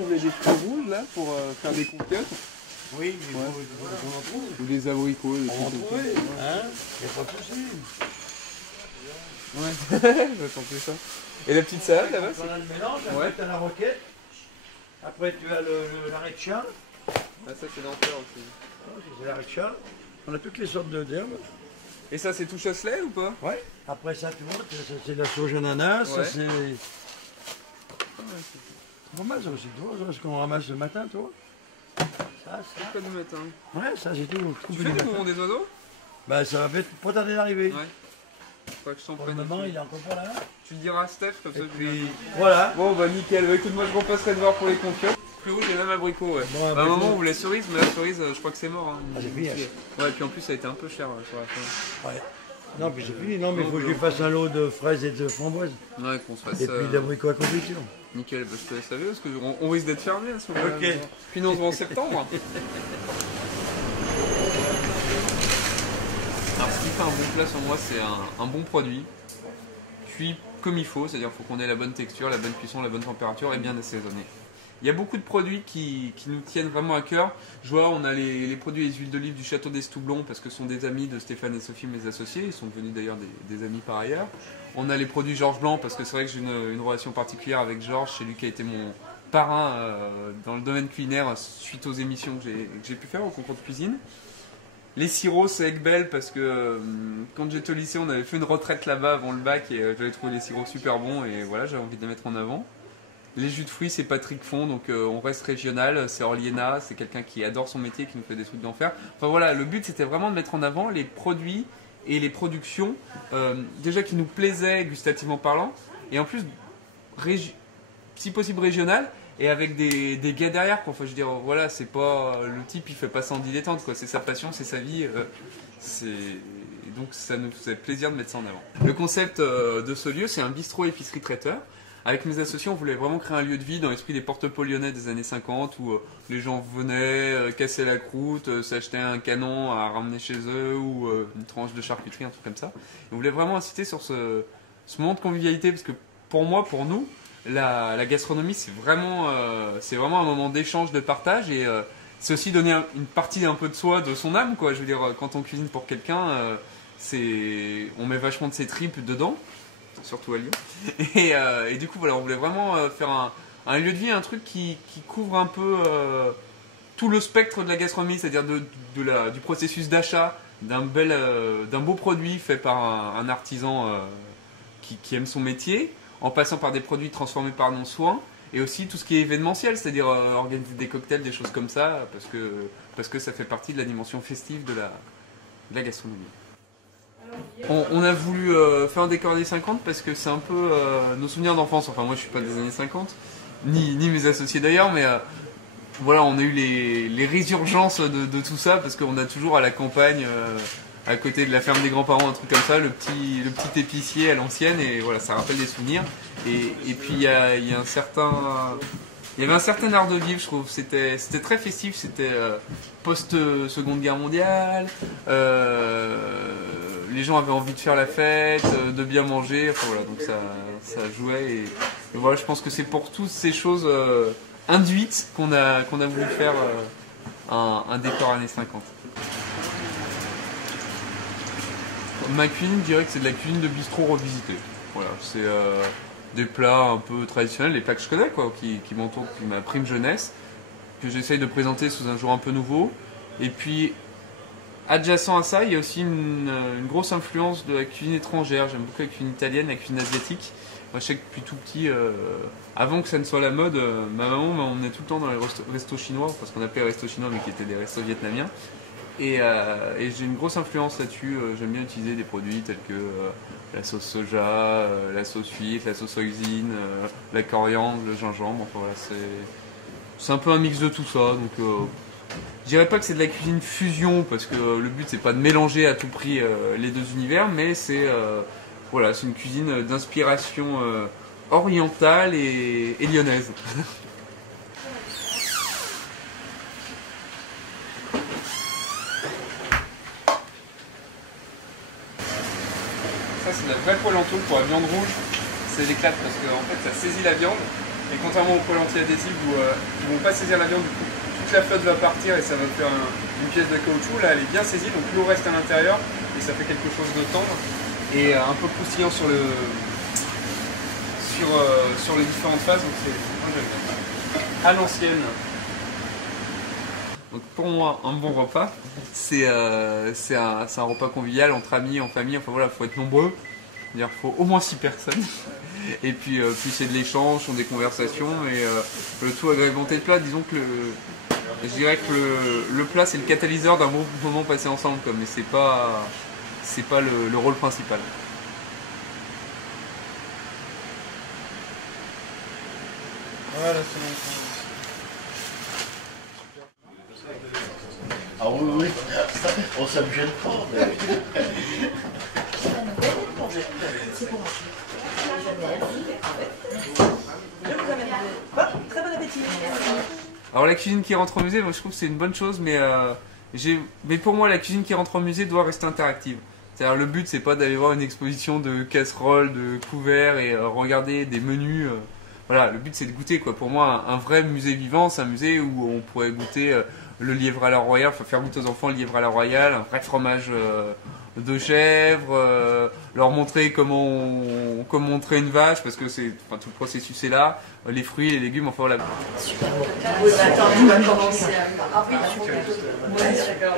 vous avez des fruits rouges là pour faire des confiottes? Oui, mais on en trouve. Ou des abricots, des On trucs en comme trouve, ça. hein? Y a pas de souci. Ouais, je vais tenter ça. Et la petite salade là-bas? On a le mélange, après tu as la roquette, après tu as l'arrêt de chat. Ah, ça c'est l'enfer aussi. C'est l'arrêt de chat. On a toutes les sortes d'herbes. Et ça c'est tout chasselet ou pas? Ouais. Après ça, tu vois, ça c'est la sauge ananas, ça Ouais. c'est. C'est pas mal ça aussi, tu vois, ce qu'on ramasse le matin, toi. Ça. Pas du matin. Ouais, ça c'est tout. Tu fais du mouvement des oiseaux? Bah ça va être pas tarder d'arriver. Ouais. Faut que je t'en Pour le prenne. moment, il est encore pas là. Tu le diras à Steph comme ça. Et je puis, viens. voilà. Bon bah nickel, bah, écoute moi je repasserai te voir pour les confiottes. Plus rouge et même abricot ouais. Bon, Bah, à un abricot. moment on voulait cerise, mais la cerise je crois que c'est mort. Hein. Ah, c'est fini. Ouais et puis en plus ça a été un peu cher sur la fin. Ouais. Non, puis c'est fini. Non, mais il faut que je lui fasse un lot de fraises et de framboises. Ouais qu'on se fasse Et puis d'abricots à confiture. nickel, bah, je te laisse savoir parce qu'on risque d'être fermé à ce moment-là. Ok. Puis nous on se voit en septembre. Alors ce qui fait un bon plat sur moi c'est un bon produit, cuit comme il faut, c'est-à-dire qu'il faut qu'on ait la bonne texture, la bonne cuisson, la bonne température et bien assaisonné. Il y a beaucoup de produits qui nous tiennent vraiment à cœur. Je vois, on a les produits et les huiles d'olive du château d'Estoublon parce que ce sont des amis de Stéphane et Sophie, mes associés. Ils sont devenus d'ailleurs des amis par ailleurs. On a les produits Georges Blanc parce que c'est vrai que j'ai une relation particulière avec Georges. C'est lui qui a été mon parrain dans le domaine culinaire suite aux émissions que j'ai pu faire au concours de cuisine. Les sirops, c'est Egbel parce que quand j'étais au lycée, on avait fait une retraite là-bas avant le bac et j'avais trouvé les sirops super bons et voilà, j'avais envie de les mettre en avant. Les jus de fruits, c'est Patrick Fond, donc on reste régional, c'est Orliena, c'est quelqu'un qui adore son métier, qui nous fait des trucs d'enfer. Enfin voilà, le but c'était vraiment de mettre en avant les produits et les productions, déjà qui nous plaisaient gustativement parlant, et en plus, si possible régional, et avec des gars derrière, quoi. Enfin, je veux dire, voilà, c'est pas le type, il fait pas ça en dilettante, quoi. C'est sa passion, c'est sa vie, donc ça nous faisait plaisir de mettre ça en avant. Le concept de ce lieu, c'est un bistrot épicerie traiteur. Avec mes associés, on voulait vraiment créer un lieu de vie dans l'esprit des porte-pots lyonnais des années 50 où les gens venaient, cassaient la croûte, s'achetaient un canon à ramener chez eux ou une tranche de charcuterie, un truc comme ça. Et on voulait vraiment inciter sur ce moment de convivialité parce que pour moi, pour nous, la gastronomie, c'est vraiment un moment d'échange, de partage et c'est aussi donner une partie un peu de soi, de son âme, quoi. Je veux dire, quand on cuisine pour quelqu'un, on met vachement de ses tripes dedans. Surtout à Lyon. Et du coup, voilà, on voulait vraiment faire un lieu de vie, un truc qui couvre un peu tout le spectre de la gastronomie, c'est-à-dire du processus d'achat d'un beau produit fait par un artisan qui aime son métier, en passant par des produits transformés par non-soin, et aussi tout ce qui est événementiel, c'est-à-dire organiser des cocktails, des choses comme ça, parce que ça fait partie de la dimension festive de la gastronomie. On a voulu faire un décor des 50 parce que c'est un peu nos souvenirs d'enfance. Enfin, moi je suis pas des années 50, ni mes associés d'ailleurs, mais voilà, on a eu les résurgences de tout ça parce qu'on a toujours à la campagne, à côté de la ferme des grands-parents, un truc comme ça, le petit épicier à l'ancienne, et voilà, ça rappelle des souvenirs. Et puis il y avait un certain art de vivre, je trouve. C'était très festif, c'était post-seconde guerre mondiale. Les gens avaient envie de faire la fête, de bien manger, enfin voilà, donc ça jouait. Et voilà, je pense que c'est pour toutes ces choses induites qu'on a voulu faire un décor années 50. Ma cuisine, je dirais que c'est de la cuisine de bistrot revisitée. Voilà, c'est des plats un peu traditionnels, les plats que je connais, quoi, qui m'entourent depuis ma prime jeunesse, que j'essaye de présenter sous un jour un peu nouveau. Et puis, adjacent à ça, il y a aussi une grosse influence de la cuisine étrangère. J'aime beaucoup la cuisine italienne, la cuisine asiatique. Moi, je sais que depuis tout petit, avant que ça ne soit la mode, ma maman m'emmenait tout le temps dans les restos chinois, parce qu'on appelait restos chinois, mais qui étaient des restos vietnamiens. Et j'ai une grosse influence là-dessus. J'aime bien utiliser des produits tels que la sauce soja, la sauce huître, la sauce hoisin, la coriandre, le gingembre. Enfin, voilà, c'est un peu un mix de tout ça. Donc, je dirais pas que c'est de la cuisine fusion parce que le but c'est pas de mélanger à tout prix les deux univers, mais c'est voilà, c'est une cuisine d'inspiration orientale et lyonnaise. Ça c'est de la vraie poêle en tôle pour la viande rouge. C'est l'éclate parce que en fait ça saisit la viande Et contrairement aux poêles anti-adhésives où ils ne vont pas saisir la viande, du coup toute la flotte va partir et ça va faire une pièce de caoutchouc, là elle est bien saisie, donc l'eau reste à l'intérieur et ça fait quelque chose de tendre et un peu croustillant sur les différentes phases, donc moi j'aime bien. À l'ancienne. Donc pour moi, un bon repas, c'est un repas convivial entre amis, en famille, enfin voilà, il faut être nombreux, il faut au moins 6 personnes. Et puis c'est de l'échange, des conversations et le tout agrémenté de plat. Disons que je dirais que le plat c'est le catalyseur d'un bon moment passé ensemble, quoi, mais c'est pas le rôle principal. Voilà, c'est bon. Ah oui, oui, on ça me gêne pas, mais... Très bon appétit. Alors la cuisine qui rentre au musée, moi, je trouve que c'est une bonne chose, mais pour moi la cuisine qui rentre au musée doit rester interactive. C'est-à-dire le but c'est pas d'aller voir une exposition de casseroles, de couverts et regarder des menus. Voilà, le but c'est de goûter quoi. Pour moi un vrai musée vivant, c'est un musée où on pourrait goûter le lièvre à la royale, enfin faire goûter aux enfants le lièvre à la royale, un vrai fromage de chèvre, leur montrer comment montrer une vache parce que tout le processus est là, les fruits, les légumes, enfin voilà. Super. Oui, attends, on va commencer à... Ah oui, d'accord.